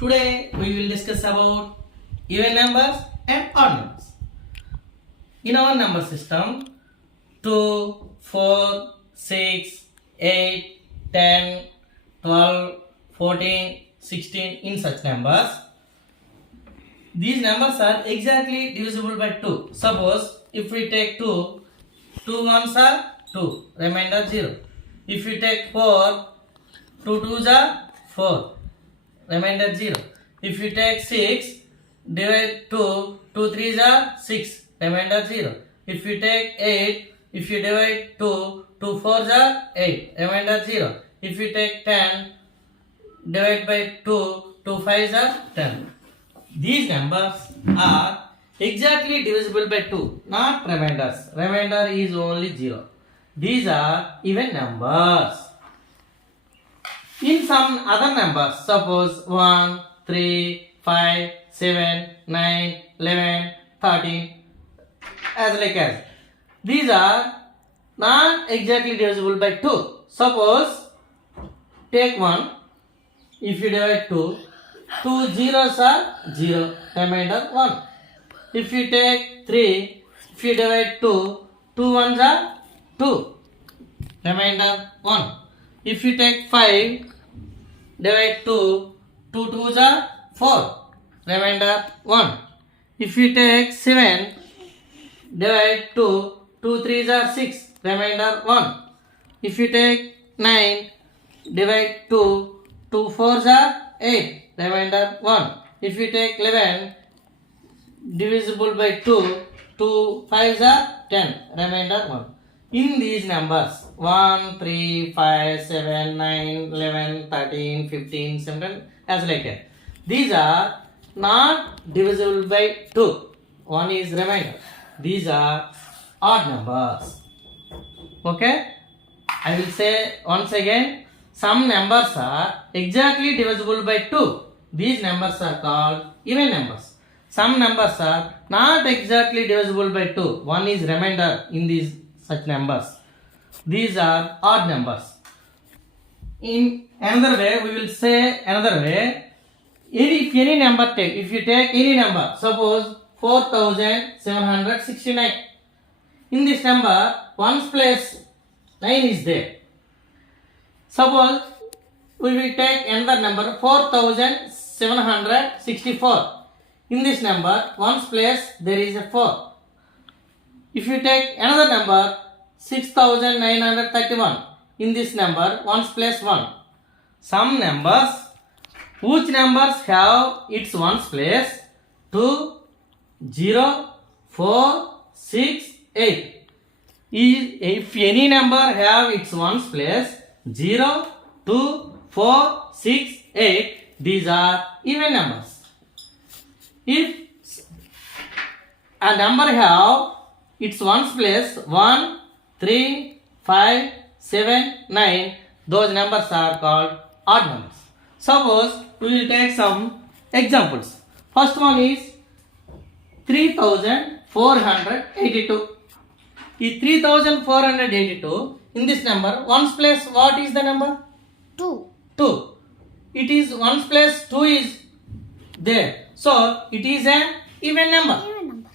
Today we will discuss about even numbers and odd numbers. In our number system, 2, 4, 6, 8, 10, 12, 14, 16 in such numbers. These numbers are exactly divisible by 2. Suppose if we take 2, 2 ones are 2, remainder 0. If we take 4, 2 twos are 4, remainder 0. If you take 6, divide 2, 2 threes are 6, remainder 0. If you take 8, if you divide 2, 2 fours are 8, remainder 0. If you take 10, divide by 2, 2 fives are 10. These numbers are exactly divisible by 2, not remainders. Remainder is only 0. These are even numbers. In some other numbers, suppose 1, 3, 5, 7, 9, 11, 13, as. These are not exactly divisible by 2. Suppose, take 1, if you divide 2, 2 zeros are 0, remainder 1. If you take 3, if you divide 2, 2 ones are 2, remainder 1. If you take 5, divide 2, 2 twos are 4, remainder 1. If you take 7, divide 2, 2 threes are 6, remainder 1. If you take 9, divide 2, 2 fours are 8, remainder 1. If you take 11, divisible by 2, 2 fives are 10, remainder 1. In these numbers 1, 3, 5, 7, 9, 11, 13, 15, 17 as like that. These are not divisible by 2. 1 is remainder. These are odd numbers. Okay? I will say once again, some numbers are exactly divisible by 2. These numbers are called even numbers. Some numbers are not exactly divisible by 2. 1 is remainder in these such numbers. These are odd numbers. In another way, we will say another way. If any number take, if you take any number, suppose 4769. In this number, 1's place 9 is there. Suppose we will take another number 4764. In this number, 1's place there is a 4. If you take another number 6931, in this number 1's place 1. Some numbers, which numbers have its 1's place 2, 0, 4, 6, 8. If any number have its 1's place 0, 2, 4, 6, 8, these are even numbers. If a number have its 1's place 1, 3, 5, 7, 9, those numbers are called odd numbers. Suppose we will take some examples. First one is 3482. In 3482, in this number, 1's place what is the number? 2. 2. It is 1's place 2 is there. So it is an even number. Even number.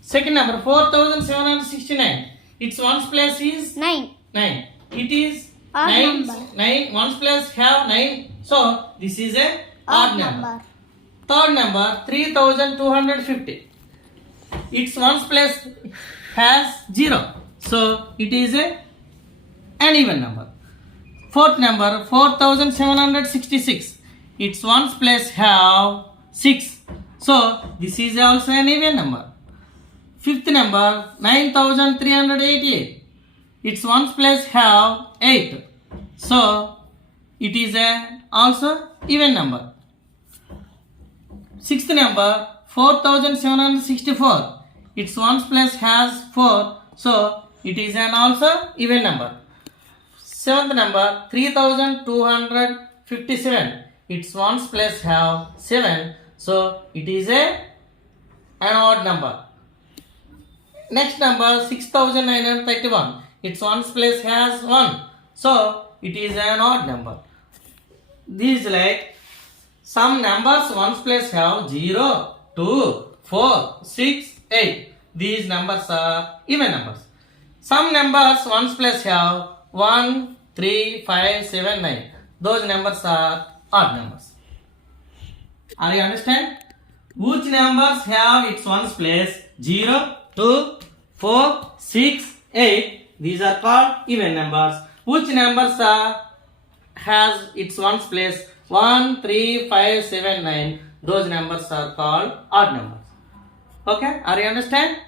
Second number 4769. Its 1's place is 9. 9. It is Odd 9. number. 9. 1's place have 9. So this is a odd number. Third number 3250. Its 1's place has 0. So it is an even number. Fourth number 4766. Its 1's place have 6. So this is also an even number. Fifth number 9388. Its 1's place have 8. So it is also even number. Sixth number 4764. Its 1's place has 4. So it is an also even number. Seventh number 3257. Its 1's place have 7. So it is an odd number. Next number 6931. Its 1's place has 1. So it is an odd number. These like some numbers ones place have 0, 2, 4, 6, 8. These numbers are even numbers. Some numbers ones place have 1, 3, 5, 7, 9. Those numbers are odd numbers. Are you understand? Which numbers have its ones place 0, 2, 4, 6, 8. These are called even numbers. Which numbers has its ones place 1, 3, 5, 7, 9. Those numbers are called odd numbers. Okay, are you understand?